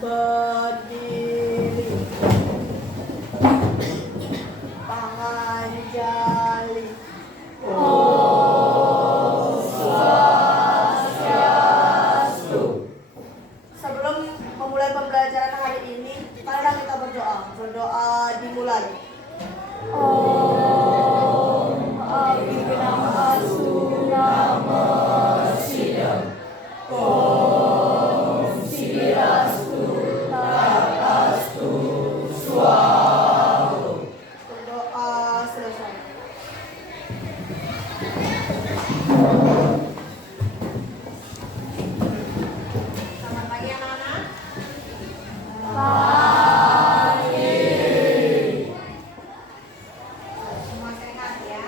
Berdiri. Tangan jali. Om Swastiastu. Sebelum memulai pembelajaran hari ini, marilah kita berdoa. Berdoa dimulai. Om Abhinam Astu Nama Sidam. Om Sirastu Tatastu Swahu. Berdoa selesai. Selamat pagi anak-anak. Pagi. Semua sehat ya?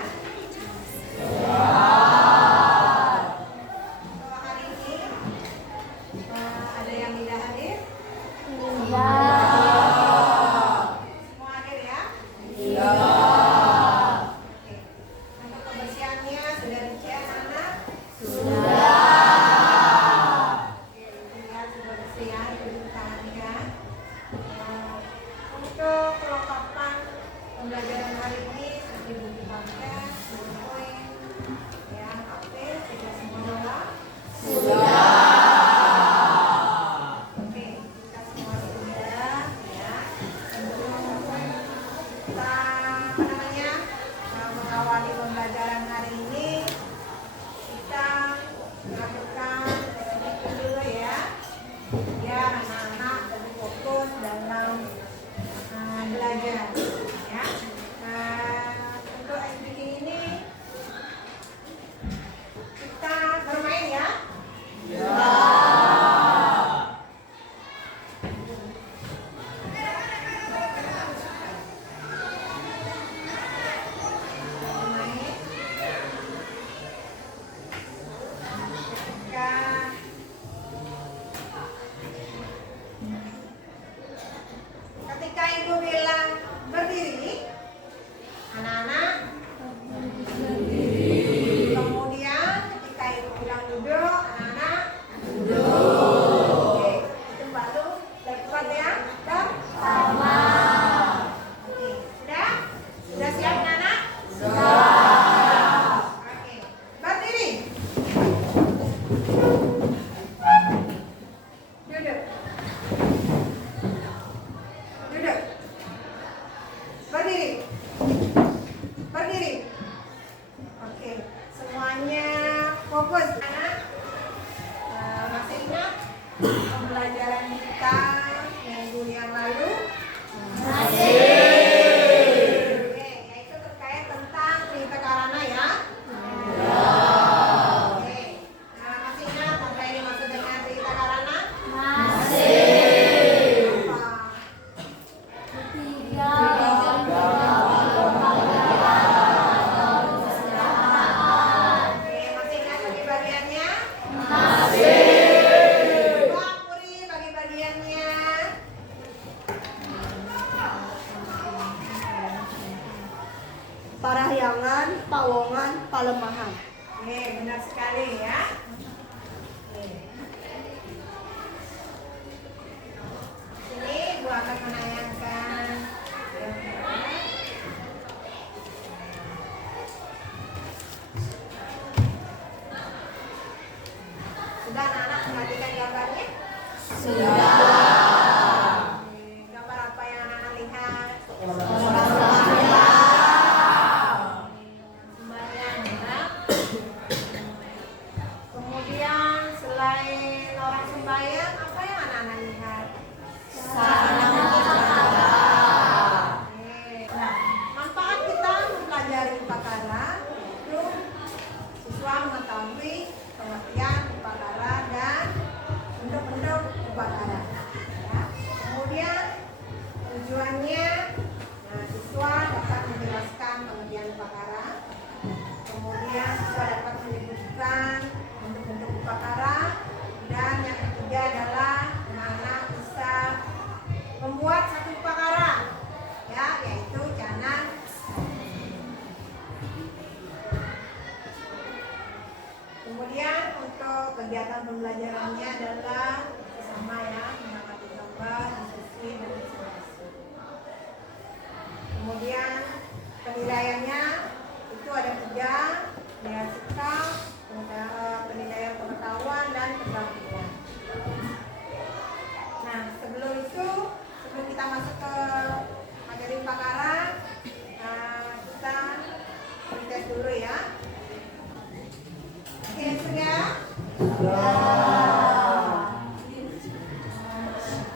Sehat. Kalau hari ini ada yang tidak hadir? Tidak. Semua hadir ya? Tidak. Oke. Untuk kebersihannya sudah dicek anak? Sudah. Oke, lihat sudah bersih ya, cuci tangannya. Untuk kelengkapan pembelajaran hari ini seperti buku baca, poin, ya, HP sudah semua sudah. Oke, kita semua sudah ya. Sebelum kita mengawali pembelajaran hari ini, kita lakukan sedikit dulu ya, biar anak-anak lebih fokus dalam belajar ya. Untuk SBK ini kita bermain ya. Bermain. Ketika ibu bilang berdiri, anak-anak berdiri. Kemudian ketika ibu bilang duduk, anak-anak duduk. Oke, itu baru dapat ya, sama. Oke, sudah siap anak-anak? Sudah. Oke, berdiri. Duduk. Duduk. Berdiri. Berdiri. Oke, semuanya fokus. Anak, masih ingat pembelajaran kita minggu yang lalu? Masih. Oke, yaitu terkait tentang Trita Karana ya? Ya. Oke, masih ingat apa yang dimaksud dengan Trita Karana? Masih. Apa? Oke, masih ingat bagi-bagiannya? Masih. Puri bagi-bagiannya. Parahyangan, pawongan, palemahan. Oke, benar sekali ya. Oke. Sini Bu akan menayangkan. Sudah anak-anak perhatikan gambarnya? Sudah. Gambar apa yang anak-anak lihat? Sembahyang ya. Kemudian selain orang sembahyang, apa yang anak-anak lihat? Sarana upacara. Nah, manfaat kita mempelajari upacara itu siswa mengetahui pengertian upacara dan bentuk-bentuk upacara. Ya. Kemudian tujuannya, siswa dapat menjelaskan pengertian upacara. Kemudian siswa dapat menyebutkan bentuk-bentuk upacara. Dan yang ketiga adalah anak-anak bisa membuat satu upacara, ya, yaitu janan. Kemudian untuk kegiatan pembelajarannya adalah sama ya, mengamati gambar. coba diskusi dan diskusi. Kemudian penilaiannya itu ada 3, penilaian sikap, penilaian pengetahuan dan keterampilan. Nah, sebelum kita masuk ke materi pakaran, kita tes dulu ya. Oke, sudah?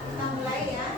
Kita mulai ya.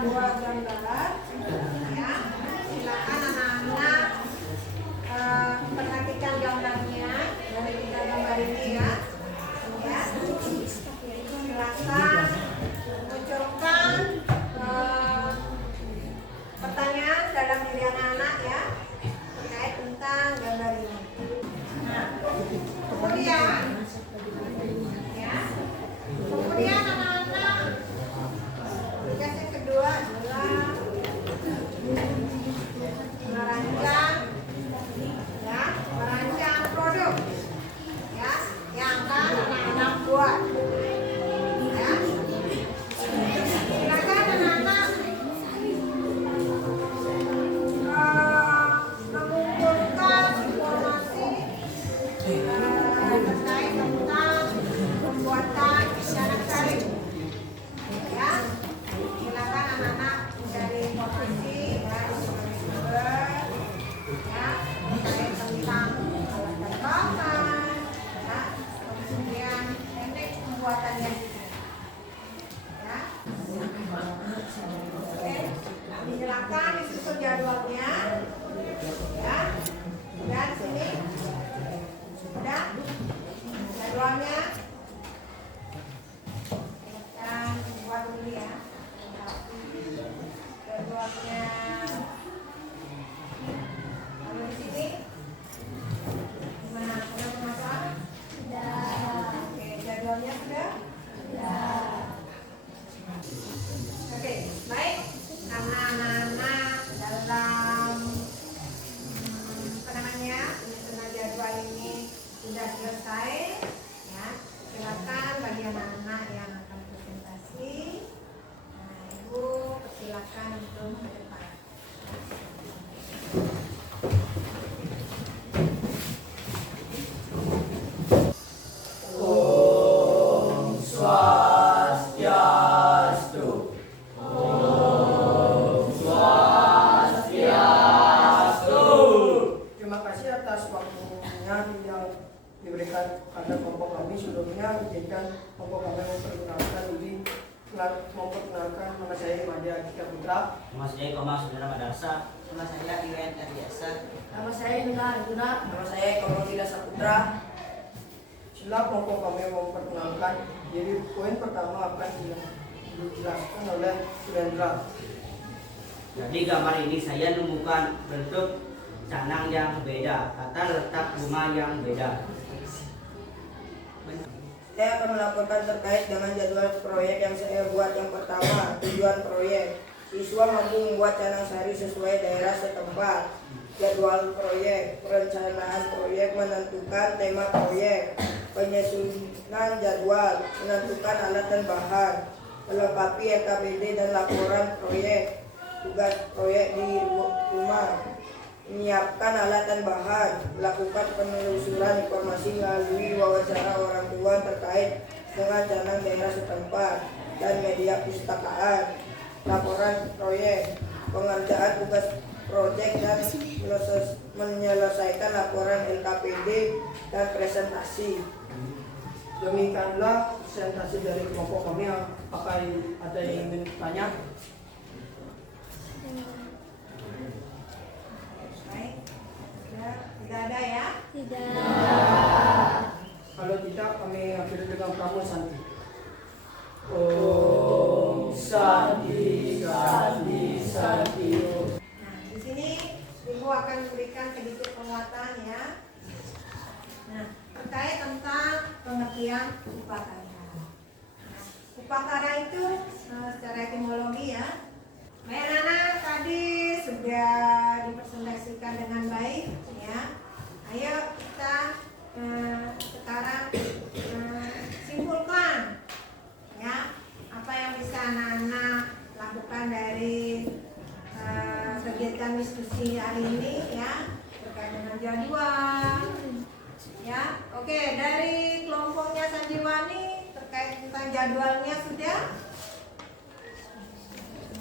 Buat gambar, ya. Silakan anak-anak perhatikan gambarnya dari 3 gambar ini ya. Ya. Silakan munculkan pertanyaan dalam diri anak-anak ya terkait tentang gambar ini. Nah, kemudian anak-anak tugas yang kedua adalah merancang produk ya yang akan anak-anak buat ya. Silakan anak-anak mengumpulkan informasi terkait tentang pembuatan isyarat tarik ya. Silakan anak-anak mencari informasi dari sumber ya terkait tentang alat dan bahan ya, kemudian teknik pembuatannya ya. Oke, silakan disusun jadwalnya ya. Dan sini udah jadwalnya dan buat dulu ya. Jadwalnya kalau di sini gimana? Sudah bermasalah? Sudah. Oke, jadwalnya sudah? Sudah. Oke, baik. Karena anak-anak dalam penyusunan jadwal ini sudah selesai ya, silakan bagi anak-anak yang akan presentasi. Ibu silakan untuk ke depan. Om Swastiastu. Om Swastiastu. Terima kasih atas waktunya yang diberikan pada kelompok kami. Sebelumnya izinkan kelompok kami memperkenalkan diri. Memperkenalkan nama saya Madya Adhika Putra. Nama saya Komang Saudara Madarsa. Nama saya Iwan Ardiasa. Nama saya Nina Arjuna. Nama saya Komang Tidak Saputra. Sila kelompok kami memperkenalkan. Jadi poin pertama akan dijelaskan oleh Surendra. Jadi gambar ini saya menemukan bentuk canang yang beda, tata letak rumah yang beda. Saya akan melaporkan terkait dengan jadwal proyek yang saya buat. Yang pertama, tujuan proyek. Siswa mampu membuat canang sari sesuai daerah setempat. Jadwal proyek. Perencanaan proyek menentukan tema proyek. Penyusunan jadwal menentukan alat dan bahan. melengkapi LKPD dan laporan proyek, tugas proyek di rumah, menyiapkan alat dan bahan, melakukan penelusuran informasi melalui wawancara orang tua terkait dengan canang daerah setempat dan media pustakaan, laporan proyek, pengerjaan tugas proyek dan menyelesaikan laporan LKPD dan presentasi. Demikianlah presentasi dari kelompok kami. Apakah ada yang ingin tanya? Baik. Tidak ada ya? Kalau tidak, kami akhiri dengan pramu Santi. Om Santi, Santi, Santi. Nah, di sini Ibu akan memberikan sedikit penguatan ya. Nah, terkait tentang pengertian upakara. Nah, upakara itu secara etimologi ya. Baik anak tadi sudah dipresentasikan dengan baik ya. Ayo kita sekarang simpulkan ya apa yang bisa anak-anak lakukan dari kegiatan diskusi hari ini ya terkait dengan jadwal ya. Oke, dari kelompoknya Sanjiwani terkait tentang jadwalnya sudah?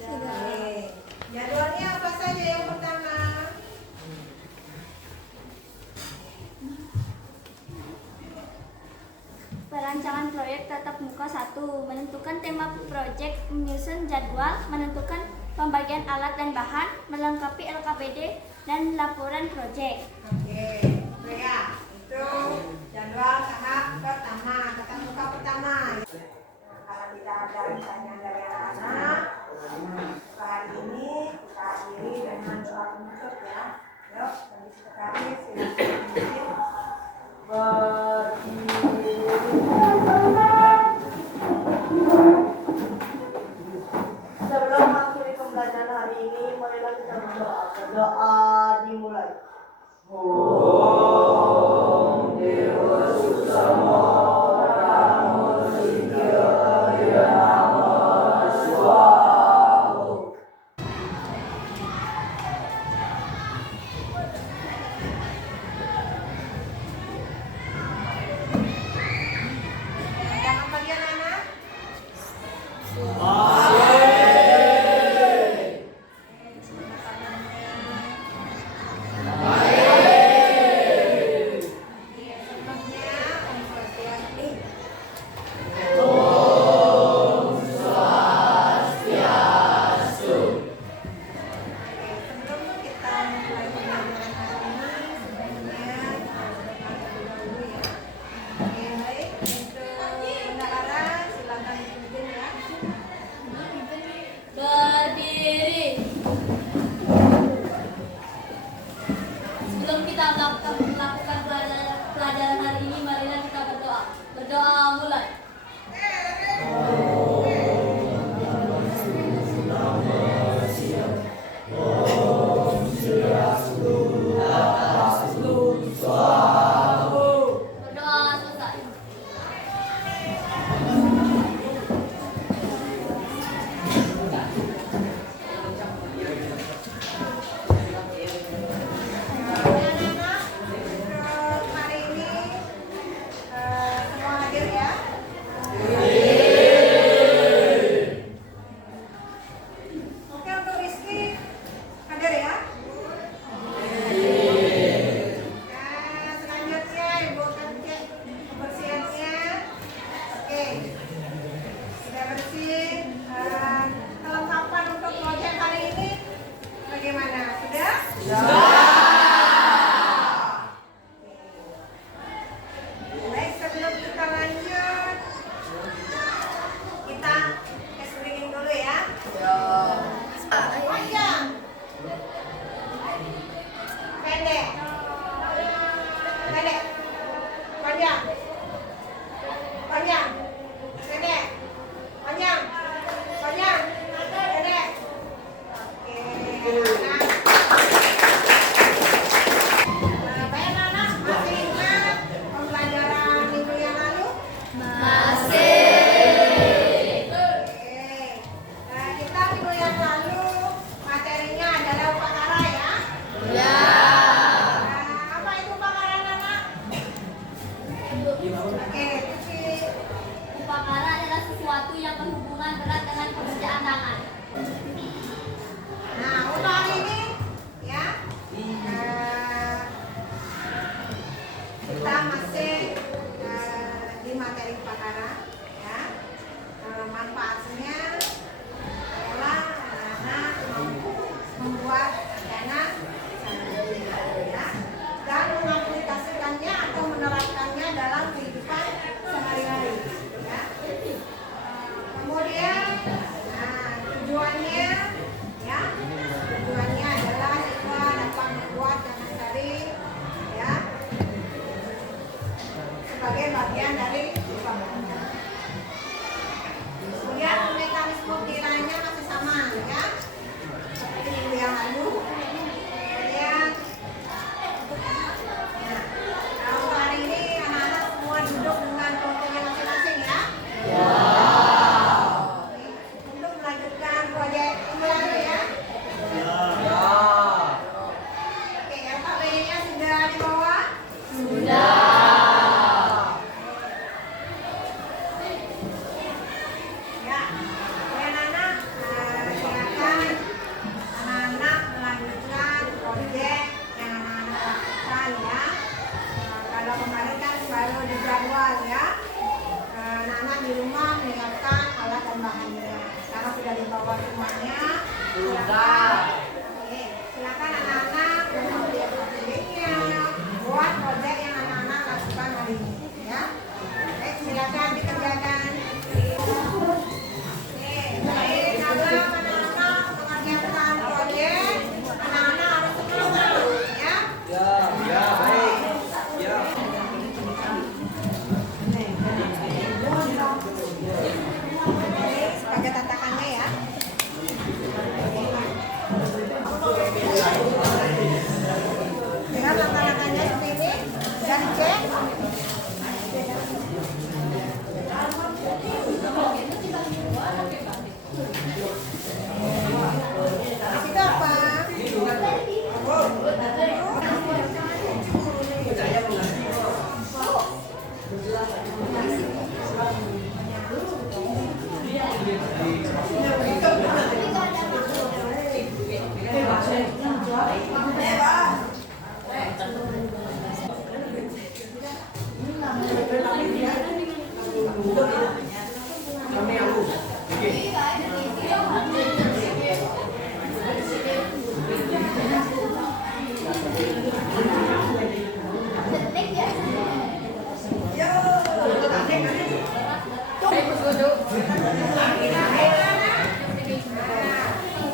Oke. Jadwalnya apa saja yang pertama? Perancangan proyek tatap muka 1, menentukan tema proyek, menyusun jadwal, menentukan pembagian alat dan bahan, melengkapi LKPD dan laporan proyek. Oke, itu ya. Itu jadwal tahap pertama, tatap muka pertama. Kalau tidak ada pertanyaan dari anak-anak, hari ini kita akhiri dengan doa penutup ya. Yuk, dari sekretaris silakan. Sebelum mengakhiri pembelajaran hari ini, marilah kita berdoa. Berdoa dimulai. Oke, Vivi. Upacara adalah sesuatu yang berhubungan erat dengan pekerjaan tangan. Nah, untuk hari ini ya kita masih di materi upacara ya. Manfaatnya adalah anak mampu membuat dana ya, dan mengaplikasikannya atau menerapkannya dalam kehidupan sehari-hari ya. Kemudian tujuannya ya, tujuannya adalah siswa dapat membuat jangan sari ya sebagai bagian dari upacara. Kemudian mekanisme kiranya masih sama ya seperti minggu yang lalu. Kemudian kalau hari ini anak-anak semua duduk dengan kelompoknya masing-masing ya. Untuk melanjutkan proyek minggu lalu ya. Oke, LKPD-nya sudah dibawa? Ya, anak-anak silakan anak-anak melanjutkan proyek yang anak-anak lakukan ya. Kalau kemarin kan baru dijadwal ya. Anak-anak di rumah menyiapkan alat dan bahannya. Karena sudah dibawa semuanya. Oke, silakan anak-anak membuat proyeknya, buat proyek yang anak-anak lakukan hari ini ya. Baik, silakan dikerjakan. Baik, dalam anak-anak mengerjakan proyek, anak-anak harus semangat ya. Sebagai tatakannya ya. Dengan langkah-langkahnya seperti ini dan cek. Itu apa?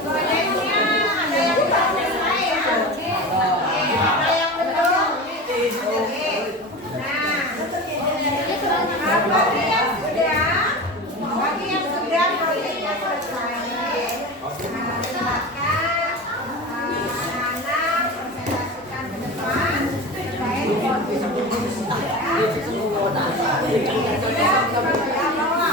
Proyeknya ada yang sudah selesai ya. Ada yang belum. Nah, bagi yang sudah proyeknya selesai, silakan anak-anak presentasikan ke depan terkait kontribusi ya. Sudah bawa.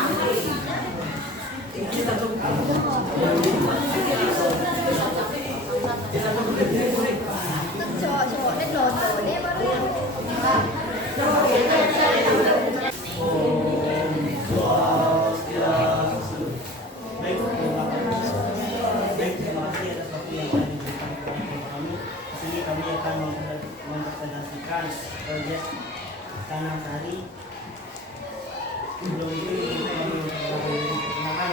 Terima kasih atas waktu yang telah diberikan kepada kami. Di sini kami akan mempresentasikan proyek tanam sari. Sebelum itu kami perkenalkan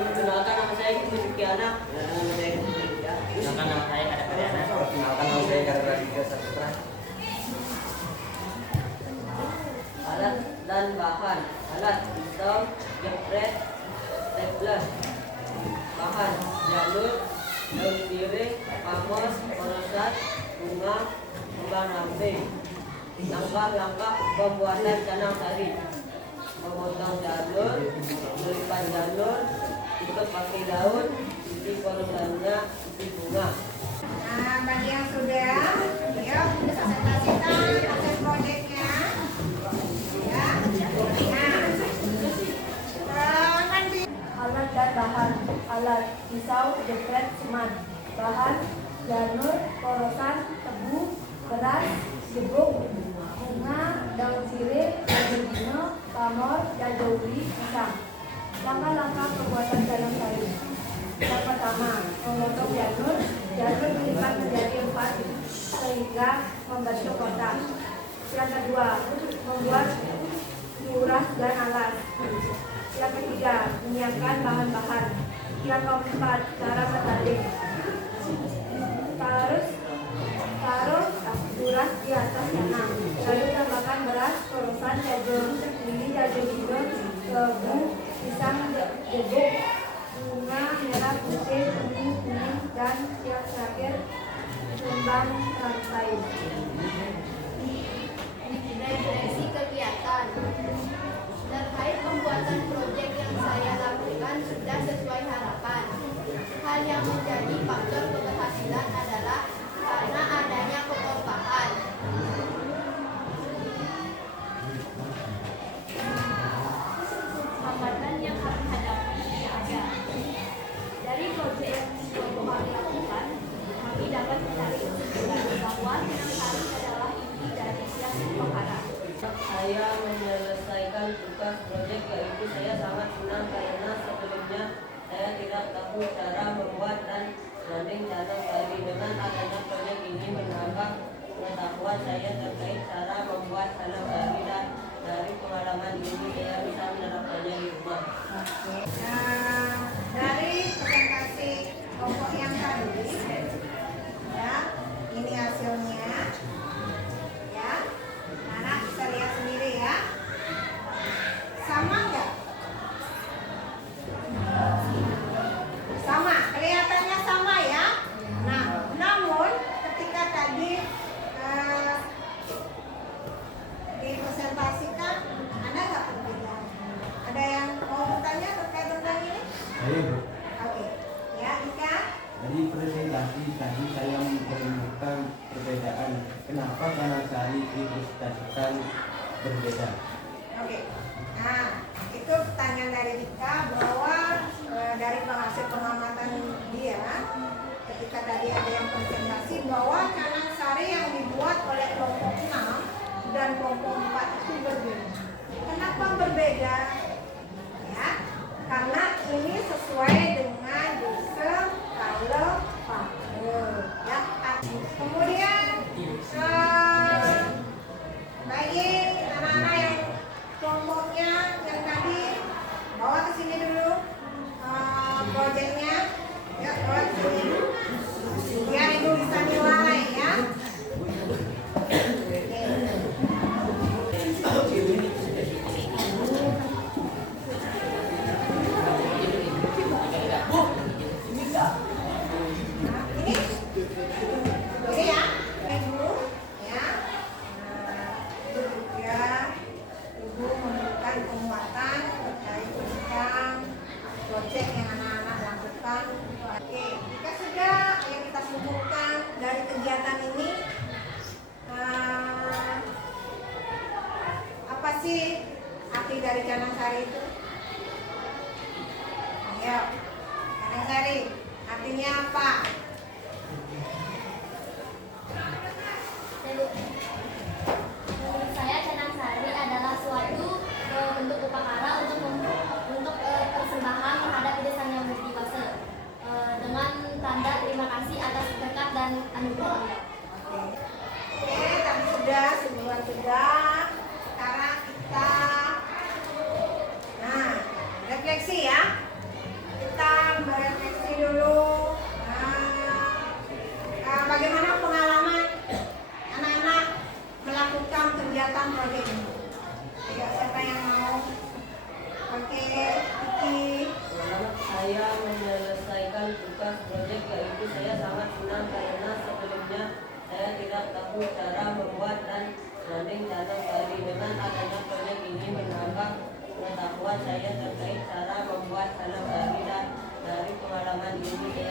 Perkenalkan nama saya Rizky Anak. Perkenalkan nama saya Kada Karyana. Perkenalkan nama saya Kartika Saputra. Alat dan bahan. Alat pisau, jepret, stapler. Bahan jalur, daun sirih, pamos, porosan, bunga, kembang ramping. Langkah-langkah pembuatan canang sari. Memotong jalur, melipat jalur, tutup pakai daun, isi porosannya, isi bunga. Nah, bagi yang sudah, yuk presentasikan proses proyeknya. Ya. Nah, nanti Alat dan bahan. Alat pisau, jepret, semat. Bahan janur, porosan, tebu, beras, jebuk, bunga, daun sirih. pamor, jajowi, pisang. Langkah-langkah pembuatan dalam sari. Yang pertama, memotong janur. Janur dilipat menjadi 4 sehingga membentuk kotak. Yang kedua, membuat uras dan alas. Yang ketiga, menyiapkan bahan-bahan. Yang keempat, cara metalik. Taruh uras di atas tanah. Lalu tambahkan beras, porosan, jagung, lili, jagung hijau, tebu, pisang, bubuk, bunga merah, putih, kuning, dan yang terakhir kembang rantai. Definisi kegiatan. Terkait pembuatan proyek yang saya lakukan sudah sesuai harapan. Hal yang menjadi faktor keberhasilan adalah karena adanya kekompakan. Hambatan yang kami hadapi ada. Dari proyek yang kami lakukan, kami dapat mencari kesimpulan bahwa Tenang Sari adalah inti dari siang Tohara. Saya menyelesaikan tugas proyek, yaitu saya sangat senang karena sebelumnya saya tidak tahu cara membuat dan branding Canang Sari. Dengan adanya proyek ini menambah pengetahuan saya terkait cara membuat Canang Sari, dan dari pengalaman ini saya bisa menerapkannya di rumah. Nah, dari presentasi kelompok yang tadi, ya, ini hasilnya, ya. Anak bisa lihat sendiri ya. Sama nggak? Sama, kelihatannya sama ya. Nah, namun ketika tadi dipresentasikan, ada nggak perbedaan? Ada yang mau bertanya terkait tentang ini? Saya Oke, ya Ika. dari presentasi tadi saya menemukan perbedaan kenapa Canang Sari dipresentasikan berbeda. Oke, nah itu pertanyaan dari Ika bahwa dari hasil pengamatan dia ketika tadi ada yang presentasi bahwa Canang Sari yang dibuat oleh kelompok 6 dan kelompok 4 itu berbeda. Kenapa berbeda? Ya, karena ini sesuai dengan user color palette. Ya, kemudian bagi anak-anak yang kelompoknya yang tadi bawa ke sini dulu proyeknya, ya bawa ke sini biar ibu bisa nilai ya. Ini ya, ibu ya. Itu juga ibu memberikan penguatan terkait tentang proyek yang anak-anak lakukan. Oke, jika sudah yang kita simpulkan dari kegiatan ini, apa sih arti dari Canang Sari itu? Ayo, Canang Sari artinya apa? Menurut saya Canang Sari adalah suatu bentuk upacara untuk persembahan terhadap desa yang berdiwasa dengan tanda terima kasih atas berkat dan anugerah Allah. Oke, tadi sudah, sembilan sudah. Sekarang kita, nah, refleksi ya. Kita berefleksi dulu. Bagaimana pengalaman anak-anak melakukan kegiatan proyek ini? Ayo, siapa yang mau? Oke, Kiki. Saya menyelesaikan tugas proyek, yaitu saya sangat senang karena sebelumnya saya tidak tahu cara membuat dan branding Canang Sari. Dengan adanya proyek ini menambah pengetahuan saya terkait cara membuat Canang Sari, dan dari pengalaman ini saya